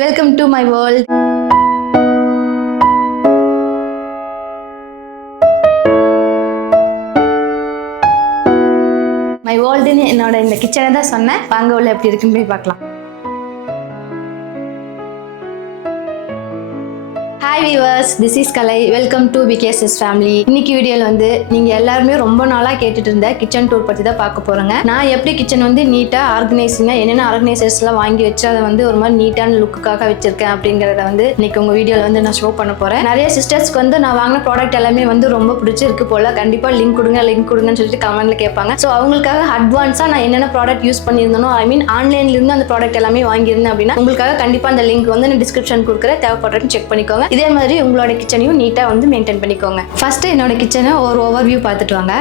Welcome to my world. My world னு என்னோட இந்த கிச்சனை தான் சொன்னேன். வாங்க உள்ள எப்படி இருக்குன்னு போய் பார்க்கலாம். Hi viewers, this is Kalai. Welcome to BKSS family. இன்னைக்கு வீடியோல வந்து நீங்க எல்லாருமே ரொம்ப நாளா கேட்டுட்டு இருந்த கிச்சன் டூர் பத்தி தான் பார்க்க போறோங்க. நான் எப்படி கிச்சன் வந்து நீட்டா ஆர்கனைசிங்கா என்னென்ன ஆர்கனைசர்ஸ் எல்லாம் வாங்கி வச்சு அதை வந்து ஒரு மாதிரி நீட்டான லுக்குக்காக வச்சிருக்கேன் அப்படிங்கறத வந்து இன்னைக்கு உங்க வீடியோல வந்து நான் ஷோ பண்ண போறேன். நிறைய சிஸ்டர்ஸ்க்கு வந்து நான் வாங்கின ப்ராடக்ட் எல்லாமே வந்து ரொம்ப பிடிச்சிருக்கு போல, கண்டிப்பா லிங்க் கொடுங்கன்னு சொல்லிட்டு கமெண்ட்ல கேட்பாங்க. ஸோ அவங்களுக்காக அட்வான்ஸா நான் என்னென்ன ப்ராடக்ட் யூஸ் பண்ணியிருந்தனோ ஆன்லைன்ல இருந்து அந்த ப்ராடக்ட் எல்லாமே வாங்கியிருந்தேன் அப்படின்னா உங்களுக்காக கண்டிப்பா அந்த லிங்க் வந்து நான் டிஸ்கிரிப்ஷன் கொடுக்குறேன், தேவைப்படுறதுன்னு செக் பண்ணிக்கோங்க. இதே மாதிரி உங்களோட கிச்சனையும் நீட்டா வந்து மெயின்டைன் பண்ணிக்கோங்க. ஃபர்ஸ்ட் என்னோட கிச்சனை ஒரு ஓவர்வியூ பார்த்துட்டு வாங்க.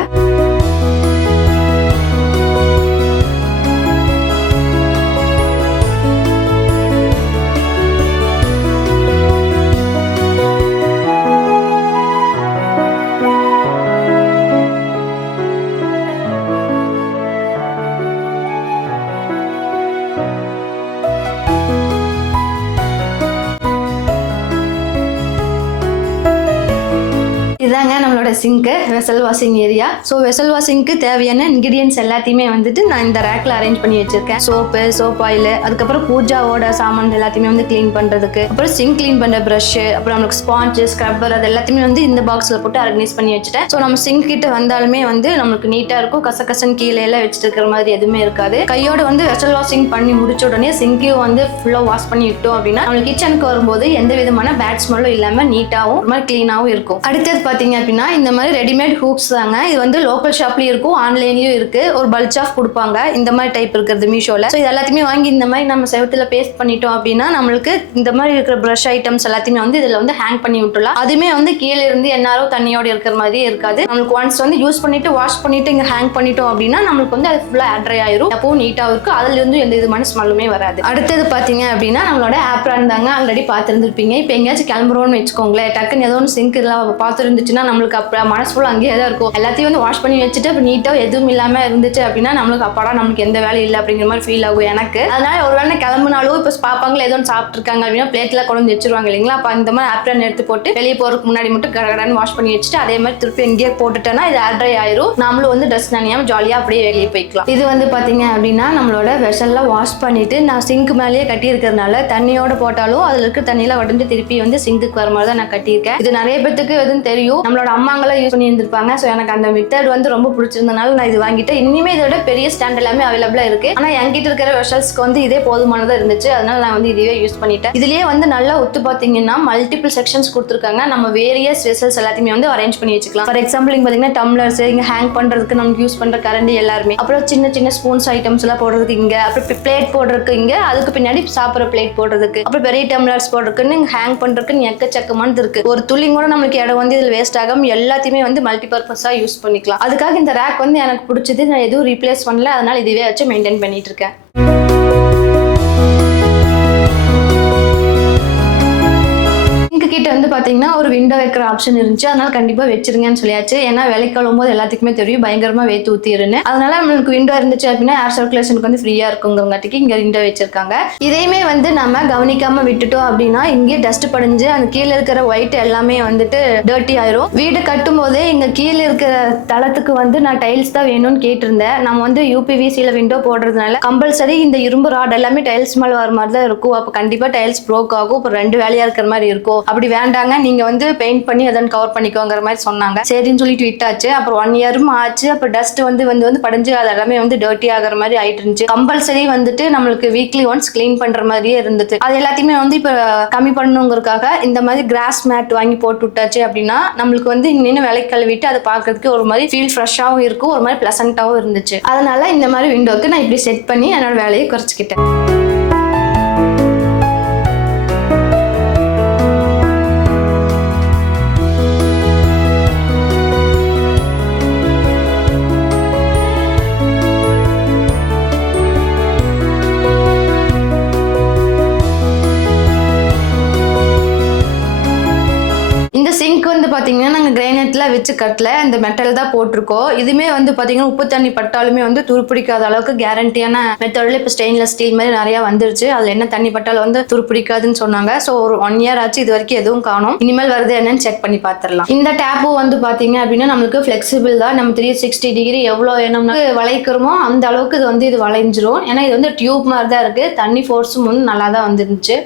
இதாங்க நம்மளோட sink, vessel washing area. So vessel வாஷிங்க்கு தேவையான இன்கிரியன்ஸ் எல்லாத்தையுமே வந்துட்டு நான் இந்த ரேக்ல அரேஞ்ச் பண்ணி வச்சிருக்கேன். சோப்பு, சோப் ஆயில், அதுக்கப்புறம் பூஜாவோட சாமான் எல்லாத்தையுமே வந்து கிளீன் பண்றதுக்கு, அப்புறம் சிங்க் கிளீன் பண்ற ப்ரஷ், அப்புறம் நம்மளுக்கு ஸ்பாஞ்சு, ஸ்க்ரப்பர், அது எல்லாத்தையுமே வந்து இந்த பாக்ஸ்ல போட்டு ஆர்கனைஸ் பண்ணி வச்சுட்டேன். ஸோ நம்ம சிங்க் கிட்ட வந்தாலுமே வந்து நம்மளுக்கு நீட்டா இருக்கும், கசகசன் கீழே எல்லாம் வச்சுட்டு இருக்கிற மாதிரி எதுவுமே இருக்காது. கையோட வந்து வெசல் வாஷிங் பண்ணி முடிச்ச உடனே சிங்கையும் வந்து ஃபுல்லா வாஷ் பண்ணி விட்டோம் அப்படின்னா நம்ம கிச்சனுக்கு வரும்போது எந்த விதமான பேட் ஸ்மெல்லும் இல்லாம நீட்டாவும் ஒரு மாதிரி கிளீனாவும் இருக்கும். அடுத்தது பாத்தீங்க அப்படின்னா இந்த மாதிரி ரெடிமேட் ஹூக்ஸ் தாங்க. இது வந்து லோக்கல் ஷாப்லயும் இருக்கும், ஆன்லைன்லயும் இருக்கு. ஒரு பல்ச் ஆஃப் கொடுப்பாங்க இந்த மாதிரி டைப் இருக்கிறது மீஷோல. ஸோ இது எல்லாத்தையுமே வாங்கி இந்த மாதிரி நம்ம செவத்துல பேஸ்ட் பண்ணிட்டோம் அப்படின்னா நம்மளுக்கு இந்த மாதிரி இருக்கிற ப்ரஷ் ஐட்டம்ஸ் எல்லாத்தையுமே வந்து இதுல வந்து ஹேங் பண்ணி விட்டுலாம். அதுமே வந்து கீழே இருந்து என்னாலும் தண்ணியோட இருக்கிற மாதிரியே இருக்காது. நம்மளுக்கு ஒன்ஸ் வந்து யூஸ் பண்ணிட்டு வாஷ் பண்ணிட்டு இங்க ஹேங் பண்ணிட்டோம் அப்படின்னா நம்மளுக்கு வந்து அது ஃபுல்லா ட்ரை ஆயிரும், அப்பவும் நீட்டா இருக்கும், அதுல இருந்து எந்த விதமான ஸ்மெல்லுமே வராது. அடுத்தது பாத்தீங்க அப்படின்னா நம்மளோட ஆப்ரான் தாங்க. ஆல்ரெடி பார்த்துருந்துருப்பீங்க. இப்போ எங்கேயாச்சும் கிளம்புறோம்னு வச்சுக்கோங்களேன், டக்குன்னு ஏதோ ஒன்று சிங்க் இதெல்லாம் பார்த்து இருந்துச்சுன்னா நம்மளுக்கு அப்புறம் மனசு ஃபுல்லாக அங்கேயே தான் இருக்கும். எல்லாத்தையும் வந்து வாஷ் பண்ணி வச்சுட்டு இப்போ நீட்டாக எதுவும் இல்லாமல் இருந்துச்சு அப்படின்னா நம்மளுக்கு அப்பாடா நம்மளுக்கு எந்த வேலையும் இல்லை அப்படிங்கிற மாதிரி ஃபீல் ஆகும் எனக்கு. அதனால ஒரு வேலை கிளம்புனாலும் இப்போ பாப்பாங்களே ஏதோ ஒன்று சாப்பிட்ருக்காங்க அப்படின்னா பிளேட்ல கொண்டு வச்சிருவாங்க இல்லைங்களா. அப்போ இந்த மாதிரி ஆப்ரான் எடுத்து போட்டு வெளியே போறதுக்கு முன்னாடி மட்டும் கடகடன்னு வாஷ் பண்ணி வச்சுட்டு அதே மாதிரி திருப்பி எங்கேயே போட்டுட்டேன்னா இது ஏர் ட்ரை ஆயிரும், நம்மளும் வந்து ட்ரெஸ் நனையாம ஜாலியாக அப்படியே வெளியே போய்க்கலாம். இது வந்து பார்த்தீங்க அப்படின்னா நம்மளோட வெசல்லாம் வாஷ் பண்ணிட்டு நான் சிங்க் மேலேயே கட்டி இருக்கிறதுனால தண்ணியோட போட்டாலும் அதில் இருக்க தண்ணியில வடிஞ்சு திருப்பி வந்து சிங்குக்கு வர மாதிரி தான் நான் கட்டியிருக்கேன். இது நிறைய பேருக்கு எதுவும் தெரியும், நம்மளோட அம்மாங்களாம் யூஸ் பண்ணி இருந்திருப்பாங்க. ஸோ எனக்கு அந்த மெத்தட் வந்து ரொம்ப பிடிச்சிருந்தனால நான் இது வாங்கிட்டேன். இனிமே இதோட பெரிய ஸ்டாண்ட் எல்லாமே அவைலபிளா இருக்கு. ஆனா என்கிட்ட இருக்கிற வெசல்ஸ்க்கு வந்து இதே போதுமானதா இருந்துச்சு, அதனால நான் வந்து இதுவே யூஸ் பண்ணிட்டேன். இதுலயே வந்து நல்லா ஒத்து பாத்தீங்கன்னா மல்டிபிள் செக்ஷன்ஸ் கொடுத்துருக்காங்க. நம்ம வேரியஸ் வெசல்ஸ் எல்லாத்தையுமே வந்து அரேஞ்ச் பண்ணி வச்சுக்கலாம். ஃபார் எக்ஸாம்பிள் இங்க பாத்தீங்கன்னா டம்ளர்ஸ், இங்க ஹேங் பண்றதுக்கு நமக்கு யூஸ் பண்ற கரண்டி எல்லாருமே, அப்புறம் சின்ன சின்ன ஸ்பூன்ஸ் ஐட்டம்ஸ் எல்லாம் போடுறதுக்கு இங்க, அப்புறம் பிளேட் போடுறதுக்கு இங்க, அதுக்கு பின்னாடி சாப்பிட்ற பிளேட் போடுறதுக்கு, அப்புறம் பெரிய டம்ளர்ஸ் போடுறதுக்குன்னு ஹேங் பண்றதுக்கு எக்கச்சக்கமானது இருக்கு. ஒரு துளி கூட நம்மளுக்கு இடம் வந்து இதுல வேஸ்ட் ஆகாம எல்லாத்தையுமே வந்து மல்டிபர்பஸா யூஸ் பண்ணிக்கலாம். அதுக்காக இந்த ரேக் வந்து எனக்கு பிடிச்சது, நான் எதுவும் ரீப்ளேஸ் பண்ணல, அதனால இதுவே வச்சு மெயின்டைன் பண்ணிட்டு இருக்கேன். கிட்ட வந்து பாத்தீங்கன்னா ஒரு விண்டோ வைக்கிற ஆப்ஷன் இருந்துச்சு, அதனால கண்டிப்பா வச்சிருங்கன்னு சொல்லியாச்சு. ஏன்னா வேலை கிளம்பும் போது எல்லாத்துக்குமே தெரியும் பயங்கரமா வேத்து ஊத்திருன்னு. அதனால நம்மளுக்கு விண்டோ இருந்துச்சு அப்படின்னா ஏர் சர்க்குலேஷனுக்கு வந்து ஃப்ரீயா இருக்குங்கிறங்காட்டிக்கு இங்க விண்டோ வச்சிருக்காங்க. இதையுமே வந்து நம்ம கவனிக்காம விட்டுட்டோம் அப்படின்னா இங்கே டஸ்ட் படிஞ்சு அந்த கீழே இருக்கிற ஒயிட் எல்லாமே வந்துட்டு டர்ட்டி ஆயிரும். வீடு கட்டும் போதே இங்க கீழே இருக்கிற தளத்துக்கு வந்து நான் டைல்ஸ் தான் வேணும்னு கேட்டிருந்தேன். நம்ம வந்து யூபிவிசியில விண்டோ போடுறதுனால கம்பல்சரி இந்த இரும்பு ராட் எல்லாமே டைல்ஸ் மேல வர மாதிரி தான் இருக்கும். அப்ப கண்டிப்பா டைல்ஸ் ப்ரோக் ஆகும், இப்போ ரெண்டு வேலையா இருக்கிற மாதிரி இருக்கும். அப்படி வேண்டாங்க, நீங்க வந்து பெயிண்ட் பண்ணி அதன் கவர் பண்ணிக்கோங்கிற மாதிரி சொன்னாங்க. சரின்னு சொல்லிட்டு விட்டாச்சு. அப்புறம் 1 இயரும் ஆச்சு. அப்புறம் டஸ்ட் வந்து படிஞ்சு அது எல்லாமே வந்து டர்ட்டி ஆகிற மாதிரி ஆயிட்டு இருந்துச்சு. கம்பல்சரி வந்துட்டு நம்மளுக்கு வீக்லி ஒன்ஸ் கிளீன் பண்ற மாதிரியே இருந்துச்சு. அது எல்லாத்தையுமே வந்து இப்ப கம்மி பண்ணணுங்கிறதுக்காக இந்த மாதிரி கிராஸ் மேட் வாங்கி போட்டு விட்டாச்சு அப்படின்னா நம்மளுக்கு வந்து இன்னும் விலை கழுவிட்டு அதை பார்க்கறதுக்கு ஒரு மாதிரி ஃபீல் ஃப்ரெஷ்ஷாகவும் இருக்கும், ஒரு மாதிரி பிளசண்டாவும் இருந்துச்சு. அதனால இந்த மாதிரி விண்டோக்கு நான் இப்படி செட் பண்ணி என்னோட வேலையை குறைச்சிக்கிட்டேன். வந்து பாத்தீங்கன்னா நாங்க கிரைனைட்ல வச்சு கட்டல, இந்த மெட்டல் தான் போட்டிருக்கோம். இதுமே வந்து பாத்தீங்கன்னா உப்பு தண்ணி பட்டாலுமே வந்து துருப்பிடிக்காத அளவுக்கு கேரண்டியான மெத்தட்ல இப்ப ஸ்டெயின்லெஸ் ஸ்டீல் மாதிரி நிறைய வந்துருச்சு. அதுல என்ன தண்ணி பட்டாலும் வந்து துருப்பிடிக்காதுன்னு சொன்னாங்க. ஸோ ஒரு 1 year ஆச்சு, இது வரைக்கும் எதுவும் காணும். இனிமேல் வருது என்னன்னு செக் பண்ணி பார்த்துடலாம். இந்த டேப்பு வந்து பாத்தீங்க அப்படின்னா நம்மளுக்கு ஃபிளெக்சிபிள் தான். நம்ம 360 டிகிரி எவ்வளவு வேணும்னா வளைக்கிறோமோ அந்த அளவுக்கு இது வளைஞ்சிரும். ஏன்னா இது வந்து டியூப் மாதிரி தான் இருக்கு. தண்ணி ஃபோர்ஸும் வந்து நல்லா தான் வந்துருந்துச்சு.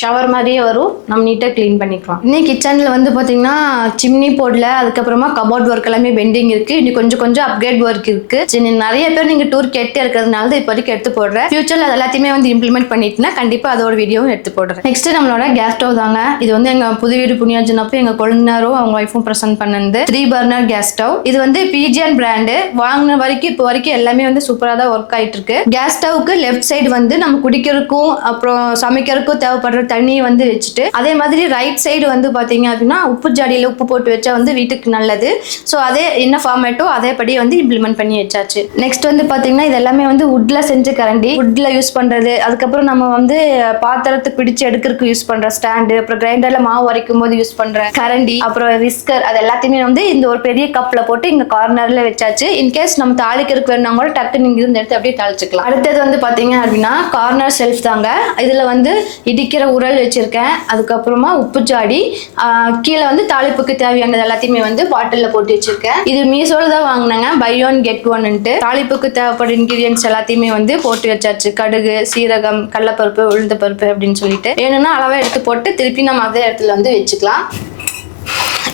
ஷவர் மாதிரியே வரும். நம்ம நீட்டாக க்ளீன் பண்ணிக்கலாம். இன்னும் கிச்சனில் வந்து பார்த்தீங்கன்னா சிம்னி போடல, அதுக்கப்புறமா கபோர்ட் ஒர்க் எல்லாமே பெண்டிங் இருக்கு. இன்னும் கொஞ்சம் அப்கிரேட் ஒர்க் இருக்கு. சரி, நிறைய பேர் நீங்க டூர் கேட்டு இருக்கிறதுனால தான் இப்போ வரைக்கும் எடுத்து போடுறேன். ஃபியூச்சர்ல அது எல்லாத்தையுமே வந்து இம்ப்ளிமெண்ட் பண்ணிட்டுனா கண்டிப்பா அதோட வீடியோவும் எடுத்து போடுறேன். நெக்ஸ்ட் நம்மளோட கேஸ் ஸ்டவ் தாங்க. இது வந்து எங்க புது வீடு புண்ணியாஜனப்போ எங்க கொழுந்தாரும் அவங்க ஒய்ஃபும் ப்ரெசென்ட் பண்ணது 3 burner கேஸ் ஸ்டவ். இது வந்து பிஜிஎன் பிராண்டு. வாங்கின வரைக்கும் இப்போ வரைக்கும் எல்லாமே வந்து சூப்பரா தான் ஒர்க் ஆயிட்டு இருக்கு. கேஸ் ஸ்டவ்க்கு லெஃப்ட் சைடு வந்து நம்ம குடிக்கிறதுக்கும் அப்புறம் சமைக்கிறதுக்கும் தேவைப்படுற தண்ணியை வந்து வச்சுட்டு, அதே மாதிரி ரைட் சைடு வந்து பாத்தீங்க அப்படின்னா உப்பு ஜாடியில உப்பு போட்டு வச்சா வந்து வீட்டுக்கு நல்லது. ஸோ அதே என்ன ஃபார்மேட்டோ அதே படி வந்து இம்ப்ளிமெண்ட் பண்ணி வச்சாச்சு. நெக்ஸ்ட் வந்து பாத்தீங்கன்னா இது எல்லாமே வந்து வுட்ல செஞ்ச கரண்டி, வுட்ல யூஸ் பண்றது. அதுக்கப்புறம் நம்ம வந்து பாத்திரத்தை பிடிச்சு எடுக்கிறதுக்கு யூஸ் பண்ற ஸ்டாண்டு, அப்புறம் கிரைண்டர்ல மாவு வரைக்கும் போது யூஸ் பண்ற கரண்டி, அப்புறம் விஸ்கர், அது எல்லாத்தையுமே வந்து இந்த ஒரு பெரிய கப்ல போட்டு இங்க கார்னர்ல வச்சாச்சு. இன்கேஸ் நம்ம தாளிக்கிறதுக்கு வேணா கூட டக்கு நீங்க இருந்து எடுத்து அப்படியே தாளிச்சுக்கலாம். அடுத்தது வந்து பாத்தீங்க அப்படின்னா கார்னர் செல்ஃப் தாங்க. இதுல வந்து இடிக்கிற உரல் வச்சிருக்கேன். அதுக்கப்புறமா உப்பு ஜாடி, கீழே வந்து தாளிப்புக்கு தேவையானது எல்லாத்தையுமே வந்து பாட்டில்ல போட்டு வச்சிருக்கேன். இது மீசோல தான் வாங்கினாங்க, பை 1 get 1. தாளிப்புக்கு தேவைப்பட்ட இன்கிரியன்ஸ் எல்லாத்தையுமே வந்து போட்டு வச்சாச்சு. கடுகு, சீரகம், கடலைப்பருப்பு, உளுந்த பருப்பு அப்படின்னு சொல்லிட்டு வேணும்னா அளவா எடுத்து போட்டு திருப்பி நம்ம அதே இடத்துல வந்து வச்சுக்கலாம்.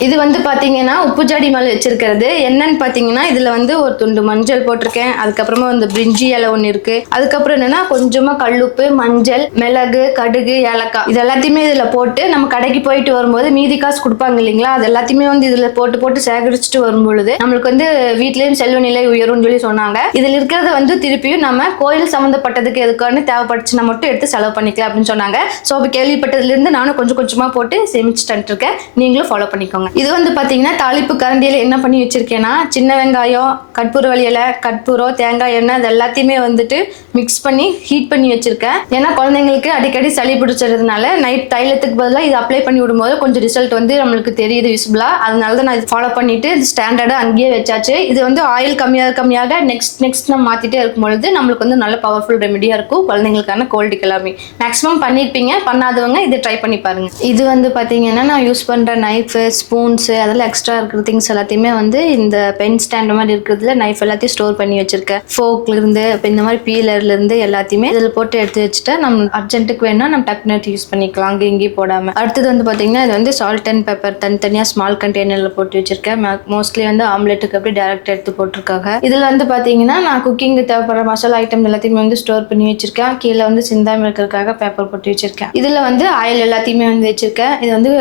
இது வந்து பாத்தீங்கன்னா உப்பு ஜாடி மேல வச்சிருக்கிறது என்னன்னு பாத்தீங்கன்னா இதுல வந்து ஒரு துண்டு மஞ்சள் போட்டிருக்கேன். அதுக்கப்புறமா வந்து பிரிஞ்சி இலை ஒண்ணு இருக்கு. அதுக்கப்புறம் என்னன்னா கொஞ்சமா கல்லுப்பு, மஞ்சள், மிளகு, கடுகு, ஏலக்காய், இது எல்லாத்தையுமே இதுல போட்டு நம்ம கடைக்கு போயிட்டு வரும்போது மீதி காசு கொடுப்பாங்க இல்லைங்களா, அது எல்லாத்தையுமே வந்து இதுல போட்டு சேகரிச்சுட்டு வரும்பொழுது நம்மளுக்கு வந்து வீட்லயும் செல்வ நிலை உயரும் சொல்லி சொன்னாங்க. இதுல இருக்கிறத வந்து திருப்பியும் நம்ம கோயில் சம்பந்தப்பட்டதுக்கு எதுக்கான தேவைப்பட்டுச்சுன்னா மட்டும் எடுத்து செலவு பண்ணிக்கலாம் அப்படின்னு சொன்னாங்க. ஸோ அப்போ கேள்விப்பட்டதுல இருந்து நானும் கொஞ்சமா போட்டு சேமிச்சுட்டு இருக்கேன். நீங்களும் ஃபாலோ பண்ணிக்கோங்க. இது வந்து பாத்தீங்கன்னா தாளிப்பு கரண்டியில என்ன பண்ணி வச்சிருக்கேன்னா சின்ன வெங்காயம், கற்பூரவள்ளி இலை, கற்பூரம், தேங்காய் எண்ணெய், அது எல்லாத்தையுமே வந்துட்டு மிக்ஸ் பண்ணி ஹீட் பண்ணி வச்சிருக்கேன். ஏன்னா குழந்தைங்களுக்கு அடிக்கடி சளி பிடிச்சதுனால நைட் தைலத்துக்கு பதிலாக இது அப்ளை பண்ணி விடும்போது கொஞ்சம் ரிசல்ட் வந்து நம்மளுக்கு தெரியுது விசிபிளா. அதனால தான் நான் இது ஃபாலோ பண்ணிட்டு ஸ்டாண்டர்டா அங்கேயே வச்சாச்சு. இது வந்து ஆயில் கம்மியாக நெக்ஸ்ட் நம்ம மாத்திட்டே இருக்கும்பொழுது நம்மளுக்கு வந்து நல்ல பவர்ஃபுல் ரெமெடியா இருக்கும் குழந்தைங்களுக்கான கோல்டுக்கு எல்லாமே. மேக்ஸிமம் பண்ணிருப்பீங்க, பண்ணாதவங்க இதை ட்ரை பண்ணி பாருங்க. இது வந்து பாத்தீங்கன்னா நான் யூஸ் பண்ற நைஃப், ஸ்பூன்ஸ், அதெல்லாம் எக்ஸ்ட்ரா இருக்கிற திங்ஸ் எல்லாத்தையுமே வந்து இந்த பென் ஸ்டாண்ட் மாதிரி இருக்கிறதுல நைஃப் எல்லாத்தையும் ஸ்டோர் பண்ணி வச்சிருக்கேன். ஃபோக்ல இருந்து இப்போ இந்த மாதிரி பீலர்ல இருந்து எல்லாத்தையுமே இதில் போட்டு எடுத்து வச்சுட்டு நம்ம அர்ஜென்ட்டுக்கு வேணா நம்ம டக்குனு யூஸ் பண்ணிக்கலாம், அங்கே இங்கேயும் போடாம. அடுத்தது வந்து பாத்தீங்கன்னா இது வந்து சால்ட் அண்ட் பெப்பர் தனித்தனியா ஸ்மால் கண்டெய்னர்ல போட்டு வச்சிருக்கேன். மோஸ்ட்லி வந்து ஆம்லெட்டுக்கு அப்படி டைரக்ட் எடுத்து போட்டிருக்காங்க. இதுல வந்து பாத்தீங்கன்னா நான் குக்கிங்கு தேவைப்படுற மசாலா ஐட்டம் எல்லாத்தையுமே வந்து ஸ்டோர் பண்ணி வச்சிருக்கேன். கீழே வந்து சிந்தாம இருக்கிறதுக்காக பேப்பர் போட்டு வச்சிருக்கேன். இதுல வந்து ஆயில் எல்லாத்தையுமே வந்து வச்சிருக்கேன். இது வந்து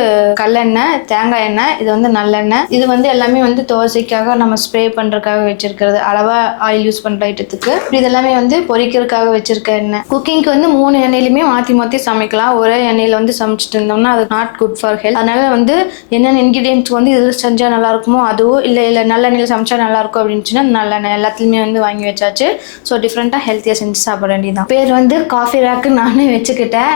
கல்லெண்ணெய், தேங்காய் எண்ணெய், இது வந்து நல்லெண்ணெய். இது வந்து எல்லாமே வந்து தோசைக்காக நம்ம ஸ்ப்ரே பண்றதுக்காக வச்சிருக்கிறது, அளவா ஆயில் யூஸ் பண்ற ஐட்டத்துக்கு. இது எல்லாமே வந்து பொரிக்கிறதுக்காக வச்சிருக்க எண்ணெய். குக்கிங்க்கு வந்து 3 எண்ணெயிலுமே மாத்தி சமைக்கலாம். ஒரே எண்ணெயில வந்து சமைச்சிட்டு இருந்தோம்னா அது நாட் குட் ஃபார் ஹெல்த். அதனால வந்து என்னென்ன இன்கிரியன்ஸ் வந்து இதுல செஞ்சா நல்லா இருக்குமோ அதுவும் இல்ல நல்லெண்ணெயில சமைச்சா நல்லா இருக்கும் அப்படின்னுச்சுன்னா நல்லெண்ணெய் எல்லாத்துலயுமே வந்து வாங்கி வச்சாச்சு. ஸோ டிஃப்ரெண்டா ஹெல்த்தியா செஞ்சு சாப்பிட வேண்டியதான். பேர் வந்து காஃபி ரேக்கு நானே வச்சுக்கிட்டேன்.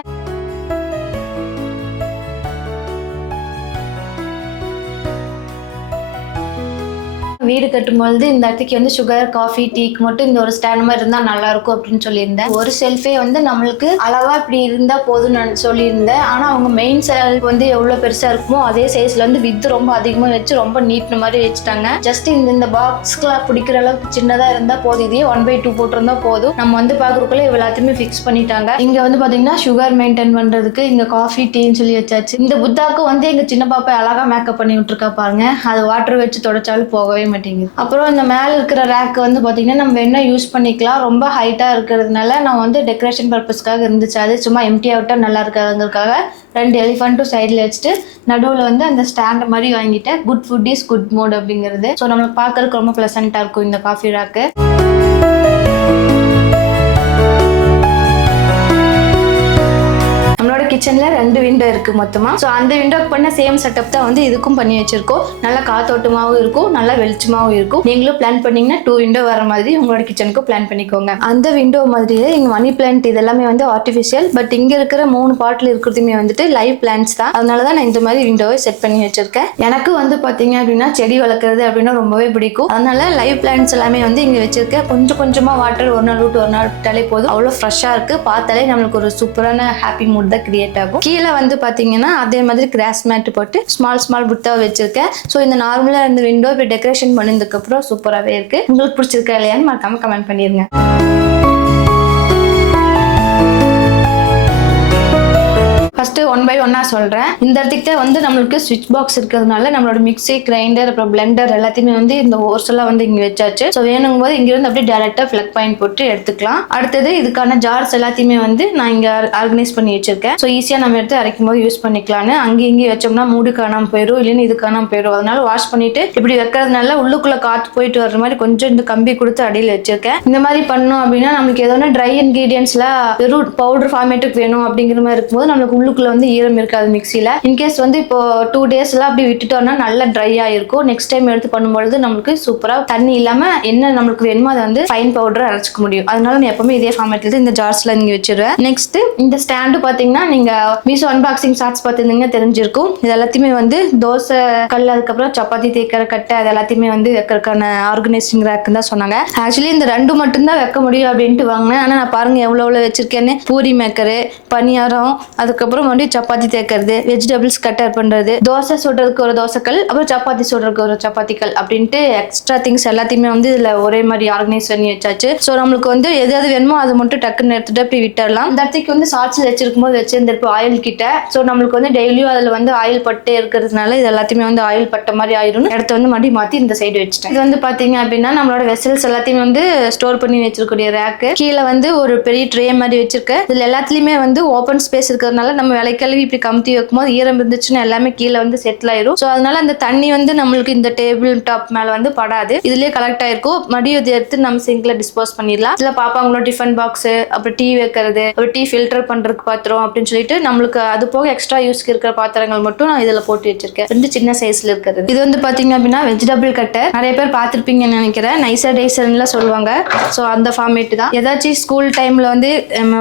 வீடு கட்டும்பொழுது இந்த இடத்துக்கு வந்து சுகர், காஃபி, டீக்கு மட்டும் இந்த ஒரு ஸ்டாண்ட் மாதிரி இருந்தா நல்லா இருக்கும் அப்படின்னு சொல்லியிருந்தேன். ஒரு செல்ஃபே வந்து நம்மளுக்கு அளவா இப்படி இருந்தா போதும்னு சொல்லியிருந்தேன். ஆனா அவங்க மெயின் செல்ஃப் வந்து எவ்வளவு பெருசா இருக்குமோ அதே சைஸ்ல வந்து வித் ரொம்ப அதிகமா வச்சு ரொம்ப நீட் மாதிரி வச்சுட்டாங்க. ஜஸ்ட் இந்த பாக்ஸ்க்குலாம் பிடிக்கிற அளவுக்கு சின்னதா இருந்தா போதும். இதே 1/2 போட்டிருந்தா போதும். நம்ம வந்து பாக்குறதுக்குள்ள எல்லாத்தையுமே ஃபிக்ஸ் பண்ணிட்டாங்க. இங்க வந்து பாத்தீங்கன்னா சுகர் மெயின்டைன் பண்றதுக்கு இங்க காஃபி, டீன்னு சொல்லி வச்சாச்சு. இந்த புத்தாக்கு வந்து எங்க சின்ன பாப்பா அழகா மேக்கப் பண்ணி விட்டுருக்கா பாருங்க. அது வாட்டர் வச்சு தொடச்சாலும் போகவே மாட்டேங்குது. அப்புறம் இந்த மேல இருக்கிற ரேக் வந்து பாத்தீங்கன்னா நம்ம என்ன யூஸ் பண்ணிக்கலாம். ரொம்ப ஹைட்டா இருக்கிறதுனால நான் வந்து டெக்கரேஷன் பர்பஸ்க்காக இருந்துச்சு. அது சும்மா எம்டியா விட்டா நல்லா இருக்காதுங்கிறதுக்காக 2 எலிஃபண்ட்டும் சைடில் வச்சுட்டு நடுவில் வந்து அந்த ஸ்டாண்ட் மாதிரி வாங்கிட்டேன். Good food is good mood அப்படிங்கிறது. ஸோ நம்மளுக்கு பார்க்கறதுக்கு ரொம்ப ப்ளசண்டா இருக்கும் இந்த காஃபி ரேக்கு. கிச்சன்ல 2 விண்டோ இருக்கு மொத்தமா. ஸோ அந்த விண்டோக்கு பண்ண சேம் செட்டப் தான் வந்து இதுக்கும் பண்ணி வச்சிருக்கோம். நல்லா காத்தோட்டமாவும் இருக்கும், நல்லா வெளிச்சமாவும் இருக்கும். நீங்களும் பிளான் பண்ணீங்கன்னா 2 விண்டோ வர மாதிரி உங்களோட கிச்சனுக்கு பிளான் பண்ணிக்கோங்க. அந்த விண்டோ மாதிரியே இங்க மணி பிளான்ட் இதெல்லாமே வந்து ஆர்டிஃபிஷியல், பட் இங்க இருக்கிற 3 பாட்டில் இருக்கிறதுமே வந்துட்டு லைவ் பிளான்ட்ஸ் தான். அதனாலதான் நான் இந்த மாதிரி விண்டோவை செட் பண்ணி வச்சிருக்கேன். எனக்கு வந்து பாத்தீங்க அப்படின்னா செடி வளர்க்குறது அப்படின்னா ரொம்பவே பிடிக்கும். அதனால லைவ் பிளான்ட்ஸ் எல்லாமே வந்து இங்க வச்சிருக்கேன். கொஞ்சம் கொஞ்சமா வாட்டர் ஒரு நாள் விட்டு ஒரு நாள் விட்டாலே போதும், அவ்வளவு ஃப்ரெஷ்ஷா இருக்கு. பார்த்தாலே நம்மளுக்கு ஒரு சூப்பரான ஹாப்பி மூட் தான் கிரியேட் ஆகும். கீழே வந்து பாத்தீங்கன்னா அதே மாதிரி கிராஸ் மேட் போட்டு ஸ்மால் புத்தாவை வச்சிருக்கேன். ஸோ இந்த நார்மலா இந்த விண்டோ இப்போ டெக்கரேஷன் பண்ணதுக்கு அப்புறம் சூப்பராகவே இருக்கு. உங்களுக்கு பிடிச்சிருக்கா இல்லையான்னு மறக்காம கமெண்ட் பண்ணிருங்க. ஃபர்ஸ்ட் 1 by 1 சொல்றேன். இந்த இடத்துக்கு வந்து நம்மளுக்கு ஸ்விட்ச் பாக்ஸ் இருக்கிறதுனால நம்மளோட மிக்ஸி, கிரைண்டர், அப்புறம் பிளெண்டர் எல்லாத்தையுமே வந்து இந்த ஓர்ஸ்லாம் வந்து இங்க வச்சாச்சு. ஸோ வேணுங்கும் போது இங்க இருந்து அப்படியே டைரக்டா பிளக் பாயிண்ட் போட்டு எடுத்துக்கலாம். அடுத்தது இதுக்கான ஜார்ஸ் எல்லாத்தையுமே வந்து நான் இங்க ஆர்கனைஸ் பண்ணி வச்சிருக்கேன். ஸோ ஈஸியா நம்ம எடுத்து அரைக்கும் போது யூஸ் பண்ணிக்கலாம்னு. இங்கேயும் வச்சோம்னா மூடு காணாம போயிடும், இல்லைன்னு இது காணாம போயிடும். அதனால வாஷ் பண்ணிட்டு இப்படி வைக்கிறதுனால உள்ளுக்குள்ள காத்து போயிட்டு வர்ற மாதிரி கொஞ்சம் இந்த கம்பி கொடுத்து அடியில் வச்சிருக்கேன். இந்த மாதிரி பண்ணோம் அப்படின்னா நம்மளுக்கு ஏதோ ட்ரை இன்கிரீடியன்ஸ்ல வெறும் பவுடர் ஃபார்மேட்டுக்கு வேணும் அப்படிங்கிற மாதிரி இருக்கும்போது நம்மளுக்கு உள்ளுக்குள்ள வந்து ஈரம் இருக்காது மிக்சியில. இன்கேஸ் வந்து இப்போ 2 daysல அப்படி விட்டுட்டோம்னா நல்லா ட்ரை ஆயிருக்கும். நெக்ஸ்ட் டைம் எடுத்து பண்ணும்பொழுது நம்மளுக்கு சூப்பரா தண்ணி இல்லாம என்ன நம்மளுக்கு வேணுமோ அதை வந்து ஃபைன் பவுடர் அரைச்சிக்க முடியும். அதனால நான் எப்பவுமே இதே ஃபார்மேட்ல இந்த ஜார்ஸ்ல நீங்க வச்சிருவேன். நெக்ஸ்ட் இந்த ஸ்டாண்டு பாத்தீங்கன்னா நீங்க மீஷோ அன்பாக்சிங் ஷார்ட்ஸ் பார்த்திருந்தீங்கன்னா தெரிஞ்சிருக்கும். இது எல்லாத்தையுமே வந்து தோசை கல், அதுக்கப்புறம் சப்பாத்தி தேய்க்கிற கட்டை, அது எல்லாத்தையுமே வந்து வைக்கிறதுக்கான ஆர்கனைசிங் ரேக் தான் சொன்னாங்க. ஆக்சுவலி இந்த 2 மட்டும் தான் வைக்க முடியும் அப்படின்ட்டு வாங்கினேன். ஆனா நான் பாருங்க எவ்வளவு வச்சிருக்கேன்னு. பூரி மேக்கரு, பனியாரம், அதுக்கப்புறம் வந்து சப்பாத்தி தேய்க்கிறது, வெஜிடபிள்ஸ் கட்டர் பண்றது, தோசை சுடுறதுக்கு ஒரு தோசைக்கல், அப்புறம் சப்பாத்தி சுடுறதுக்கு ஒரு சப்பாத்திக்கல் அப்படின்ட்டு எக்ஸ்ட்ரா திங்ஸ் எல்லாத்தையுமே வந்து இதுல ஒரே மாதிரி ஆர்கனைஸ் பண்ணி வச்சாச்சு. ஸோ நம்மளுக்கு வந்து எது வேணுமோ அது மட்டும் டக்குன்னு எடுத்துட்டு அப்படி விட்டுடலாம். இந்த இடத்துக்கு வந்து ஷார்ட்ஸ் வச்சிருக்கும் போது வச்சிருந்திருப்போம் ஆயில் கிட்ட. ஸோ நம்மளுக்கு வந்து டெய்லியும் அதுல வந்து ஆயில் பட்டே இருக்கிறதுனால இது எல்லாத்தையுமே வந்து ஆயில் பட்ட மாதிரி ஆயிரும். இடத்த வந்து மறுபடியும் மாத்தி இந்த சைடு வச்சுட்டேன். இது வந்து பாத்தீங்க அப்படின்னா நம்மளோட வெசல்ஸ் எல்லாத்தையுமே வந்து ஸ்டோர் பண்ணி வச்சிருக்கக்கூடிய ரேக்கு. கீழே வந்து ஒரு பெரிய ட்ரே மாதிரி வச்சிருக்கேன். இதுல எல்லாத்துலயுமே வந்து ஓப்பன் ஸ்பேஸ் இருக்கிறதுனால நம்ம விலைக்கழுவி இப்படி கமுத்தி வைக்கும்போது ஈரம் இருந்துச்சுன்னா எல்லாமே கீழே வந்து செட்டில் ஆயிரும். ஸோ அதனால அந்த தண்ணி வந்து நம்மளுக்கு இந்த டேபிள் டாப் மேல வந்து படாது, இதுலயே கலெக்ட் ஆயிருக்கும். மறுபடியும் இதை எடுத்து நம்ம சிங்க்ல டிஸ்போஸ் பண்ணிடலாம். இதுல பாப்பாங்களோட டிஃபன் பாக்ஸ், அப்புறம் டீ வைக்கிறது, அப்புறம் டீ ஃபில்டர் பண்றதுக்கு பாத்திரம் அப்படின்னு சொல்லிட்டு நம்மளுக்கு அது போக எக்ஸ்ட்ரா யூஸ்க்கு இருக்கிற பாத்திரங்கள் மட்டும் நான் இதுல போட்டு வச்சிருக்கேன். 2 சின்ன சைஸ்ல இருக்கிறது. இது வந்து பாத்தீங்க அப்படின்னா வெஜிடபிள் கட்டர். நிறைய பேர் பார்த்திருப்பீங்கன்னு நினைக்கிறேன். நைசர் டைசர்ல சொல்லுவாங்க. ஸோ அந்த ஃபார்மேட் தான். ஏதாச்சும் ஸ்கூல் டைம்ல வந்து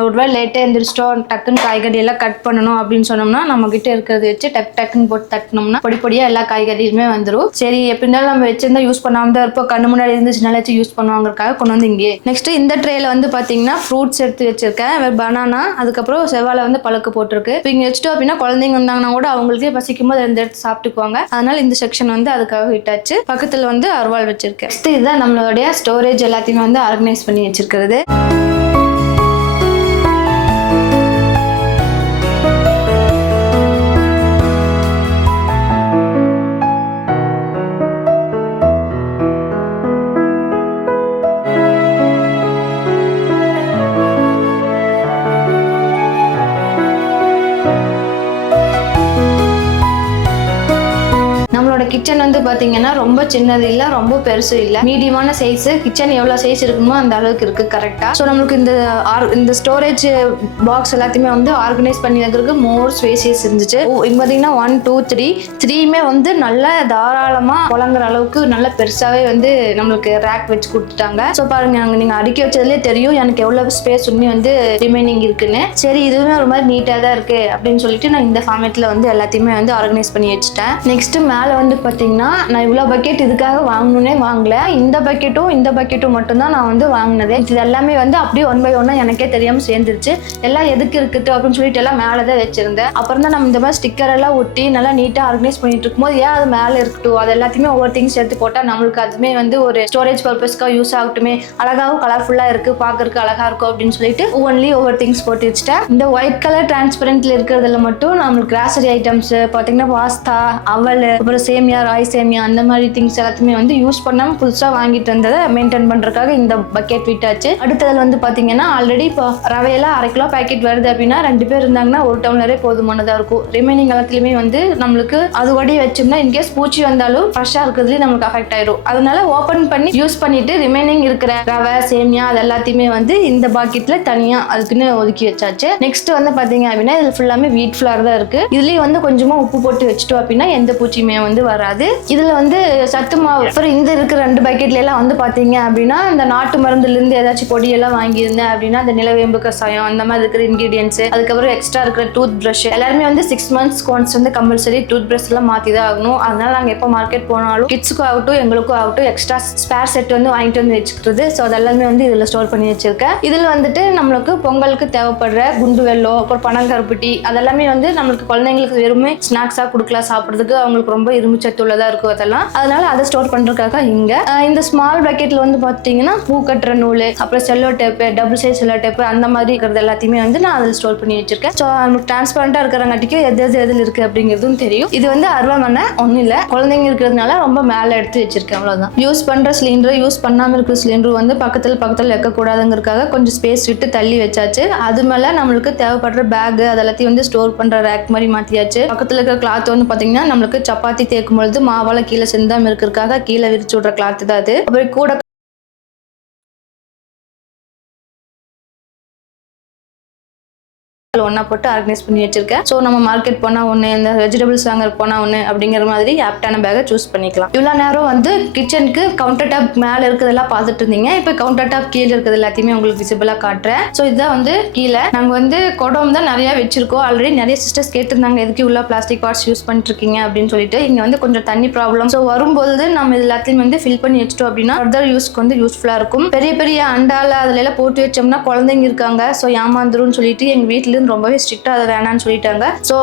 ஒருவேளை லேட்டா எழுந்திரிச்சிட்டோம், டக்குன்னு காய்கறி எல்லாம் கட் பண்ணணும் அப்படின்னு சொன்னோம்னா நம்ம கிட்ட இருக்கிறது வச்சு டக்குன்னு போட்டு தட்டினோம்னா பொடியா எல்லா காய்கறியுமே வந்துடும். சரி எப்படி இருந்தாலும் நம்ம வச்சிருந்தா யூஸ் பண்ணாம தான் இருப்போம், கண்ணு முன்னாடி இருந்துச்சுனால யூஸ் பண்ணுவாங்கிறதுக்காக கொண்டு வந்து இங்கே. நெக்ஸ்ட் இந்த ட்ரேல வந்து பாத்தீங்கன்னா ஃப்ரூட்ஸ் எடுத்து வச்சிருக்கேன். பனானா, அதுக்கப்புறம் செவ்வாழை வந்து பழுக்க போட்டிருக்கு. இப்போ இங்க வச்சுட்டோம் அப்படின்னா குழந்தைங்க வந்தாங்கன்னா கூட அவங்களுக்கே பசிக்கும் போது 2 எடுத்து சாப்பிட்டுக்குவாங்க. அதனால இந்த செக்ஷன் வந்து அதுக்காக விட்டாச்சு. பக்கத்துல வந்து அருவாள் வச்சிருக்கேன். இதுதான் நம்மளுடைய ஸ்டோரேஜ் எல்லாத்தையுமே வந்து ஆர்கனைஸ் பண்ணி வச்சிருக்கிறது. கிச்சன் வந்து பாத்தீங்கன்னா ரொம்ப சின்னது இல்ல, ரொம்ப பெருசு இல்ல, மீடியமான சைஸ். கிச்சன் எவ்வளவு சைஸ் இருக்குமோ அந்த அளவுக்கு இருக்கு கரெக்டா. ஸோ நம்மளுக்கு இந்த ஸ்டோரேஜ் பாக்ஸ் எல்லாத்தையுமே வந்து ஆர்கனைஸ் பண்ணி வைக்கிறதுக்கு மோர் ஸ்பேசியஸ் இருந்துச்சு. இங்க பாத்தீங்கன்னா 1 2 3 வந்து நல்ல தாராளமா புழங்குற அளவுக்கு நல்ல பெருசாவே வந்து நம்மளுக்கு ரேக் வச்சு கொடுத்துட்டாங்க. ஸோ பாருங்க நீங்க அடுக்கி வச்சதுலேயே தெரியும் எனக்கு எவ்வளவு ஸ்பேஸ் உண்மை வந்து ரிமைனிங் இருக்குன்னு. சரி இதுவுமே ஒரு மாதிரி நீட்டா தான் இருக்கு அப்படின்னு சொல்லிட்டு நான் இந்த ஃபார்மேட்ல வந்து எல்லாத்தையுமே வந்து ஆர்கனைஸ் பண்ணி வச்சுட்டேன். நெக்ஸ்ட் மேல வந்து பாத்தீங்கன்னா நான் இவ்வளவு பக்கெட் இதுக்காக வாங்கணும்னே வாங்கல. இந்த பக்கெட்டும் மட்டும்தான் நான் வந்து வாங்கினது. இது எல்லாமே வந்து அப்படியே 1 by 1 எனக்கே தெரியாம சேர்ந்துருச்சு. எல்லாம் எதுக்கு இருக்குது அப்படின்னு சொல்லிட்டு எல்லாம் மேலதான் வச்சிருந்தேன். அப்புறம் தான் நம்ம இந்த மாதிரி ஸ்டிக்கர் எல்லாம் ஒட்டி நல்லா நீட்டா ஆர்கனைஸ் பண்ணிட்டு இருக்கும்போது ஏன் அது மேல இருக்கட்டும், அது எல்லாத்தையுமே ஒவ்வொரு திங்ஸ் எடுத்து போட்டா நம்மளுக்கு அதுமே வந்து ஒரு ஸ்டோரேஜ் பர்பஸ்க்காக யூஸ் ஆகட்டுமே, அழகாவும் கலர்ஃபுல்லா இருக்கு, பாக்குறதுக்கு அழகா இருக்கும் அப்படின்னு சொல்லிட்டு ஒவ்வொரு திங்ஸ் போட்டு வச்சுட்டேன். இந்த ஒயிட் கலர் டிரான்ஸ்பரண்ட்ல இருக்கிறதுல மட்டும் நம்மளுக்கு கிராசரி ஐட்டம்ஸ் பாத்தீங்கன்னா பாஸ்தா, அவல், அப்புறம் சேமியா, சேமியா ராய் சேமியா அந்த மாதிரி திங்ஸ் எல்லாத்தையுமே வந்து யூஸ் பண்ணாம புதுசா வாங்கிட்டு வந்ததை மெயின்டைன் பண்றதுக்காக இந்த பக்கெட் விட்டாச்சு. அடுத்ததுல வந்து பாத்தீங்கன்னா ஆல்ரெடி இப்போ ரவையெல்லாம் 1/2 கிலோ பேக்கெட் வருது அப்படின்னா 2 பேர் இருந்தாங்கன்னா 1 டம்ளரே போதுமானதா இருக்கும். ரிமைனிங் எல்லாத்துலயுமே வந்து நம்மளுக்கு அது ஓடி வச்சோம்னா இன்கேஸ் பூச்சி வந்தாலும் ஃப்ரெஷ்ஷா இருக்கிறதுலயும் நம்மளுக்கு அஃபெக்ட் ஆயிடும். அதனால ஓபன் பண்ணி யூஸ் பண்ணிட்டு ரிமைனிங் இருக்கிற ரவை சேமியா அது எல்லாத்தையுமே வந்து இந்த பாக்கெட்ல தனியா அதுக்குன்னு ஒதுக்கி வச்சாச்சு. நெக்ஸ்ட் வந்து பாத்தீங்க அப்படின்னா இதுல ஃபுல்லாமே வீட் ஃபிளார் தான் இருக்கு. இதுலயும் வந்து கொஞ்சமா உப்பு போட்டு வச்சுட்டோம் அப்படின்னா எந்த பூச்சியுமே வந்து வராது. இதுல வந்து சத்து மாவு அப்புறம் இந்த இருக்கிற 2 பக்கெட்ல எல்லாம் வந்து பாத்தீங்க அப்படின்னா இந்த நாட்டு மருந்துல இருந்து ஏதாச்சும் பொடியெல்லாம் வாங்கியிருந்தேன் அப்படின்னா அந்த நிலவேம்பு கசாயம் அந்த மாதிரி இருக்கிற இன்கிரீடியன்ஸ், அதுக்கப்புறம் எக்ஸ்ட்ரா இருக்கிற டூத் பிரஷ் எல்லாருமே வந்து 6 months ஒன்ஸ் வந்து கம்பல்சரி டூத் பிரஷ் எல்லாம் மாத்தி தான் ஆகணும். அதனால நாங்க எப்போ மார்க்கெட் போனாலும் கிட்ஸுக்கும் ஆகட்டும் எங்களுக்கும் ஆகட்டும் எக்ஸ்ட்ரா ஸ்பேர் செட் வந்து வாங்கிட்டு வந்து வச்சுக்கிறது. ஸோ அதெல்லாமே வந்து இதுல ஸ்டோர் பண்ணி வச்சிருக்கேன். இதுல வந்துட்டு நம்மளுக்கு பொங்கலுக்கு தேவைப்படுற குண்டு வெல்லம் அப்புறம் பனங்கருப்பட்டி அதெல்லாமே வந்து நம்மளுக்கு குழந்தைங்களுக்கு வெறுமே ஸ்நாக்ஸா கொடுக்கலாம் சாப்பிட்றதுக்கு. அவங்களுக்கு ரொம்ப இரும்பு சத்து உள்ளதா இருக்கும் அதெல்லாம். அதனால அதை ஸ்டோர் பண்றதுக்காக இங்க இந்த ஸ்மால் பக்கெட்ல வந்து பாத்தீங்கன்னா பூ கட்டுற நூல் அப்புறம் cello tape double size cello tape அந்த மாதிரி இருக்கிறது எல்லாத்தையுமே வந்து நான் அதில் ஸ்டோர் பண்ணி வச்சிருக்கேன். ஸோ நமக்கு டிரான்ஸ்பரண்டா இருக்கிறங்காட்டிக்கு எதில் இருக்கு அப்படிங்கிறதும் தெரியும். இது வந்து அருவாமனை ஒன்றும் இல்லை, குழந்தைங்க இருக்கிறதுனால ரொம்ப மேலே எடுத்து வச்சிருக்கேன் அவ்வளோதான். யூஸ் பண்ற சிலிண்டர் யூஸ் பண்ணாமல் இருக்கிற சிலிண்டர் வந்து பக்கத்தில் வைக்கக்கூடாதுங்கிறதுக்காக கொஞ்சம் ஸ்பேஸ் விட்டு தள்ளி வச்சாச்சு. அது மேலே நம்மளுக்கு தேவைப்படுற பேக் அதெல்லாத்தையும் வந்து ஸ்டோர் பண்ற ரேக் மாதிரி மாத்தியாச்சு. பக்கத்தில் இருக்கிற கிளாத் வந்து பாத்தீங்கன்னா நம்மளுக்கு சப்பாத்தி தேய்க்கும் பொழுது மாவால கீழே சிந்தாம இருக்கிறதுக்காக கீழே விரிச்சு விடுற கிளாத் தான் அது. அப்புறம் கூட ஒன்னா போட்டு ஆர்கனைஸ் பண்ணி வச்சிருக்கேன். ஸோ நம்ம மார்க்கெட் போனா ஒன்று, இந்த வெஜிடபிள்ஸ் வாங்க போனா ஒன்று அப்படிங்கிற மாதிரி ஆப்டான பேக்கை சூஸ் பண்ணிக்கலாம். இவ்வளோ நேரம் வந்து கிச்சனுக்கு கவுண்டர் டாப் மேலே இருக்கிறதெல்லாம் பார்த்துட்டு இருந்தீங்க. இப்போ கவுண்டர் டாப் கீழே இருக்கிறது எல்லாத்தையுமே உங்களுக்கு விசிபிளா காட்டுறேன். ஸோ இதுதான் வந்து கீழே நாங்கள் வந்து குடம் தான் நிறைய வச்சிருக்கோம். ஆல்ரெடி நிறைய சிஸ்டர்ஸ் கேட்டிருந்தாங்க எதுக்கு இவ்வளோ பிளாஸ்டிக் பார்ட்ஸ் யூஸ் பண்ணிட்டு இருக்கீங்க அப்படின்னு சொல்லிட்டு. இங்க வந்து கொஞ்சம் தண்ணி ப்ராப்ளம். ஸோ வரும்போது நம்ம இது எல்லாத்தையும் வந்து ஃபில் பண்ணி வச்சிட்டோம் அப்படின்னா ஃபர்தர் யூஸ்க்கு வந்து யூஸ்ஃபுல்லா இருக்கும். பெரிய பெரிய அண்டால அதுல எல்லாம் போட்டு வச்சோம்னா குழந்தைங்க இருக்காங்க, ஸோ ஏமாந்துரும் சொல்லிட்டு எங்க வீட்டுல ரொம்ப ஸ்ட்ரிக்டா அதை வேணான்னு சொல்லிட்டாங்க. ஸோ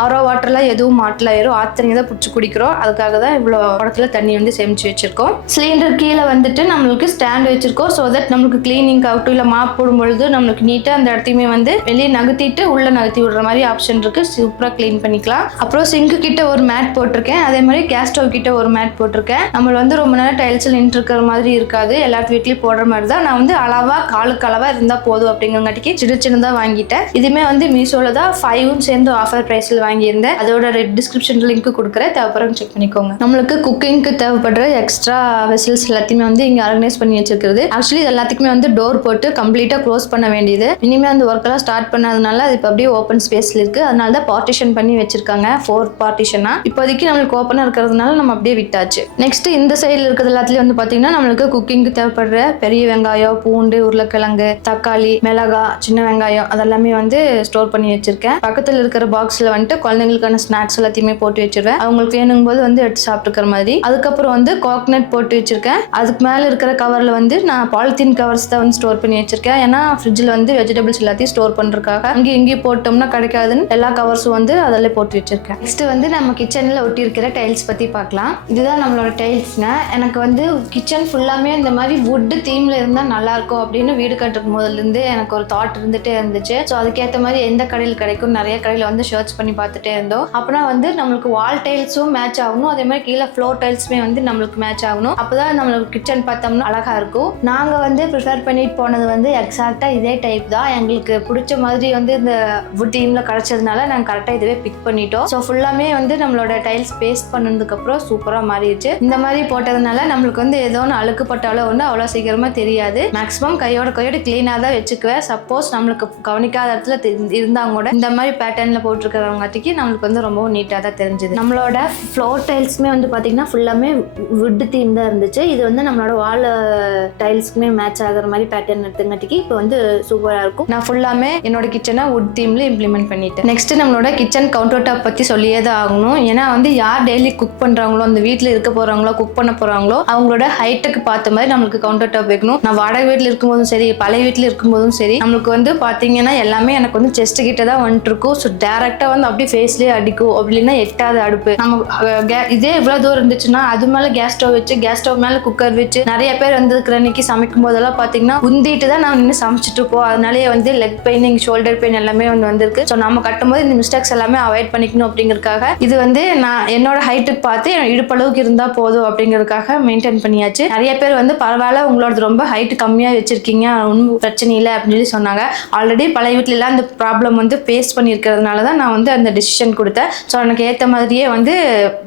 ஆரோ வாட்டர்லாம் எதுவும் மாட்டல, வெறும் ஆத்தரைங்க தான் பிடிச்சி குடிக்கிறோம். அதுக்காக தான் இவ்வளோ இடத்துல தண்ணி வந்து சேமிச்சு வச்சிருக்கோம். சிலிண்டர் கீழே வந்துட்டு நம்மளுக்கு ஸ்டாண்ட் வச்சிருக்கோம். ஸோ தட் நம்மளுக்கு கிளீனிங் ஆகட்டும் இல்லை மாப் போடும்பொழுது நம்மளுக்கு நீட்டா அந்த இடத்தையுமே வந்து வெளியே நகர்த்திட்டு உள்ள நகர்த்தி விடுற மாதிரி ஆப்ஷன் இருக்கு. சூப்பரா கிளீன் பண்ணிக்கலாம். அப்புறம் சிங்க் கிட்ட ஒரு மேட் போட்டிருக்கேன். அதே மாதிரி கேஸ் ஸ்டவ் கிட்ட ஒரு மேட் போட்டிருக்கேன். நம்ம வந்து ரொம்ப நேரம் டைல்ஸ் நின்று இருக்கிற மாதிரி இருக்காது, எல்லாத்து வீட்லயும் போடுற மாதிரி தான். நான் வந்து அளவா காலுக்கு அளவா இருந்தா போதும் அப்படிங்கிறங்காட்டிக்கு சின்னதா வாங்கிட்டேன். இதுமே வந்து மீஷோல தான் 5 சேர்ந்து ஆஃபர் பிரைஸ்ல வாங்கியிருந்தேன். அதோட டிஸ்கிரிப்ஷன் லிங்க் கொடுக்குறேன், தேவைப்படுறவங்க செக் பண்ணிக்கோங்க. நம்மளுக்கு குக்கிங்க்கு தேவைப்படுற எக்ஸ்ட்ரா வெசல்ஸ் எல்லாத்தையுமே வந்து இங்க ஆர்கனைஸ் பண்ணி வச்சிருக்கிறது. ஆக்சுவலி இது எல்லாத்துக்குமே வந்து டோர் போட்டு கம்ப்ளீட்டா க்ளோஸ் பண்ண வேண்டியது. இனிமே அந்த ஒர்க் எல்லாம் ஸ்டார்ட் பண்ணதுனால அது இப்போ அப்படியே ஓப்பன் ஸ்பேஸ்ல இருக்கு. அதனால தான் பார்ட்டிஷன் பண்ணி வச்சிருக்காங்க, 4 பார்ட்டிஷனா. இப்போதைக்கு நம்மளுக்கு ஓப்பனா இருக்கிறதுனால நம்ம அப்படியே விட்டாச்சு. நெக்ஸ்ட் இந்த சைடில் இருக்கிறது எல்லாத்துலயும் வந்து பாத்தீங்கன்னா நம்மளுக்கு குக்கிங்க்கு தேவைப்படுற பெரிய வெங்காயம், பூண்டு, உருளைக்கிழங்கு, தக்காளி, மிளகா, சின்ன வெங்காயம் அதெல்லாமே வந்து ஸ்டோர் பண்ணி வச்சிருக்கேன். பக்கத்துல இருக்கிற பாக்ஸ்ல வந்துட்டு குழந்தைங்களுக்கான ஸ்நாக்ஸ் எல்லாத்தையுமே போட்டு வச்சிருவேன், அவங்களுக்கு வேணும் போது வந்து எடுத்து சாப்பிட்டுக்கிற மாதிரி. அதுக்கப்புறம் வந்து கோகனட் போட்டு வச்சிருக்கேன். அதுக்கு மேல இருக்கிற கவர்ல வந்து நான் பாலித்தீன் கவர்ஸ் தான் வந்து ஸ்டோர் பண்ணி வச்சிருக்கேன். ஏன்னா ஃப்ரிட்ஜ்ல வந்து வெஜிடபிள்ஸ் எல்லாத்தையும் ஸ்டோர் பண்றதுக்காக இங்கேயும் போட்டோம்னா கிடைக்காதுன்னு எல்லா கவர்ஸும் வந்து அதில் போட்டு வச்சிருக்கேன். நெக்ஸ்ட் வந்து நம்ம கிச்சன்ல ஒட்டி இருக்கிற டைல்ஸ் பத்தி பார்க்கலாம். இதுதான் நம்மளோட டைல்ஸ்ங்க. எனக்கு வந்து கிச்சன் ஃபுல்லாமே இந்த மாதிரி வுட் தீம்ல இருந்தா நல்லா இருக்கும் அப்படின்னு வீடு கட்டுறதுக்கு முதல்ல இருந்து எனக்கு ஒரு தாட் இருந்துட்டே இருந்துச்சு. ஸோ அதுக்கேற்ற மாதிரி எந்த கடையில் கிடைக்கும் நிறைய கடையில் வந்து சர்ச் பண்ணி பார்த்துட்டே இருந்தோம். அப்படின்னா வந்து நம்மளுக்கு வால் டைல்ஸும் மேட்ச் ஆகணும், அதே மாதிரி கீழே ஃப்ளோர் டைல்ஸுமே வந்து நம்மளுக்கு மேட்ச் ஆகணும். அப்போதான் நம்மளுக்கு கிச்சன் பார்த்தோம்னா அழகா இருக்கும். நாங்கள் வந்து ப்ரிஃபர் பண்ணிட்டு போனது வந்து எக்ஸாக்டா இதே டைப் தான். எங்களுக்கு பிடிச்ச மாதிரி வந்து இந்த வுட் தீம்ல கிடைச்சதுனால நாங்கள் கரெக்டாக இதுவே பிக் பண்ணிட்டோம். ஸோ ஃபுல்லாமே வந்து நம்மளோட டைல்ஸ் பேஸ்ட் பண்ணதுக்கு அப்புறம் சூப்பராக மாறிடுச்சு. இந்த மாதிரி போட்டதுனால நம்மளுக்கு வந்து ஏதோ ஒன்று அழுக்குப்பட்டாலும் வந்து அவ்வளோ சீக்கிரமா தெரியாது. மேக்ஸிமம் கையோட கிளீனாக தான் வச்சுக்குவேன். சப்போஸ் நம்மளுக்கு கவனிக்காத இடத்துல இருந்தாங்க கூட இந்த மாதிரி பேட்டர்ன்ல போட்டிருக்கிறவங்காட்டிக்கு நம்மளுக்கு வந்து ரொம்பவும் நீட்டாக தான் தெரிஞ்சுது. நம்மளோட ஃப்ளோர் டைல்ஸுமே வந்து பார்த்தீங்கன்னா ஃபுல்லாமே வுட் தீம் தான் இருந்துச்சு. இது வந்து நம்மளோட வால் டைல்ஸ்க்குமே மேட்ச் ஆகிற மாதிரி பேட்டர்ன் எடுத்துங்காட்டிக்கு இப்போ வந்து சூப்பராக இருக்கும். நான் ஃபுல்லாமே என்னோட கிச்சனை வுட் தீம்ல இம்ப்ளிமெண்ட் பண்ணிட்டேன். நெக்ஸ்ட் நம்மளோட கிச்சன் கவுண்டர் டாப் பற்றி சொல்லியே தான் ஆகணும். ஏன்னா வந்து யார் டெய்லி குக் பண்ணுறாங்களோ, அந்த வீட்டில் இருக்க போகிறாங்களோ, குக் பண்ண போகிறாங்களோ அவங்களோட ஹைட்டுக்கு பார்த்த மாதிரி நம்மளுக்கு கவுண்டர் டாப் வைக்கணும். நான் வாடகை வீட்டில் இருக்கும்போதும் சரி, பழைய வீட்டில் இருக்கும்போதும் சரி, நம்மளுக்கு வந்து பார்த்தீங்கன்னா எல்லாமே எனக்கு எனக்கு வந்து செஸ்ட் கிட்ட தான் வந்துட்டு இருக்கும். ஸோ டேரக்டா வந்து அப்படியே ஃபேஸ்லேயே அடிக்கும், அப்படின்னா எட்டாவது அடுப்பு. நம்ம இதே இவ்வளவு தூரம் இருந்துச்சுன்னா அது மேல கேஸ் ஸ்டவ் வச்சு, கேஸ் ஸ்டவ் மேல குக்கர் வச்சு, நிறைய பேர் வந்துருக்கிற அன்னைக்கு சமைக்கும் போதெல்லாம் பாத்தீங்கன்னா உந்திட்டு தான் நான் நின்று சமைச்சிட்டு இருப்போம். அதனாலேயே வந்து லெக் பெயின், ஷோல்டர் பெயின் எல்லாமே வந்திருக்கு. ஸோ நம்ம கட்டும்போது இந்த மிஸ்டேக்ஸ் எல்லாமே அவாய்ட் பண்ணிக்கணும் அப்படிங்கறதுக்காக இது வந்து நான் என்னோட ஹைட்டுக்கு பார்த்து இடுப்பளவுக்கு இருந்தா போதும் அப்படிங்கறதுக்காக மெயின்டைன் பண்ணியாச்சு. நிறைய பேர் வந்து பரவாயில்ல, உங்களோட ரொம்ப ஹைட் கம்மியா வச்சிருக்கீங்க, ஒன்றும் பிரச்சனை இல்லை அப்படின்னு சொல்லி சொன்னாங்க. ஆல்ரெடி பழைய வீட்டுல எல்லாம் அந்த ப்ராப்ளம் வந்து ஃபேஸ் பண்ணியிருக்கிறதுனால தான் நான் வந்து அந்த டிசிஷன் கொடுத்தேன். ஸோ எனக்கு ஏற்ற மாதிரியே வந்து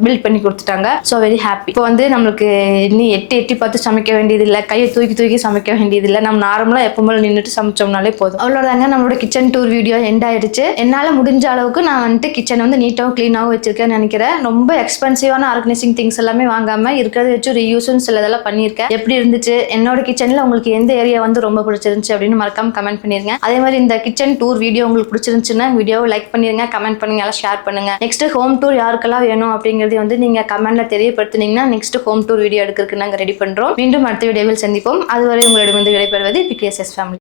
பில்ட் பண்ணி கொடுத்துட்டாங்க. So very happy. இப்போ வந்து நம்மளுக்கு இன்னும் எட்டி பார்த்து சமைக்க வேண்டியதில்லை, கையை தூக்கி சமைக்க வேண்டியதில்லை. நம்ம நார்மலாக எப்பவுமே நின்றுட்டு சமைச்சோம்னாலே போதும். அவ்வளோதாங்க, நம்மளோட கிச்சன் டூர் வீடியோ எண்ட் ஆயிடுச்சு. என்னால் முடிஞ்ச அளவுக்கு நான் வந்துட்டு கிச்சன் வந்து நீட்டாகவும் க்ளீனாகவும் வச்சிருக்கேன்னு நினைக்கிறேன். ரொம்ப எக்ஸ்பென்சிவான ஆர்கனைசிங் திங்ஸ் எல்லாமே வாங்காமல் இருக்கிறத வச்சு ரீயூஸும் சில இதெல்லாம் பண்ணியிருக்கேன். எப்படி இருந்துச்சு என்னோட கிச்சனில், உங்களுக்கு எந்த ஏரியா வந்து ரொம்ப பிடிச்சிருந்துச்சு அப்படின்னு மறக்காம கமெண்ட் பண்ணிருங்க. அதே மாதிரி இந்த கிச்சன் டூர் வீடியோ உங்களுக்கு பிடிச்சிருந்துச்சுன்னா வீடியோவை லைக் பண்ணிருங்க, கமெண்ட் பண்ணுங்க, எல்லாம் ஷேர் பண்ணுங்க. நெக்ஸ்ட் ஹோம் டூர் யாருக்கெல்லாம் வேணும் அப்படிங்கிறது வந்து நீங்க கமெண்ட்ல தெரியப்படுத்தினீங்கன்னா நெக்ஸ்ட் ஹோம் டூர் வீடியோ எடுக்கிறதுக்கு நாங்கள் ரெடி பண்றோம். மீண்டும் அடுத்த வீடியோவில் சந்திப்போம். அதுவரை உங்களிடமிருந்து விடைபெறுவது PKSS ஃபேமிலி.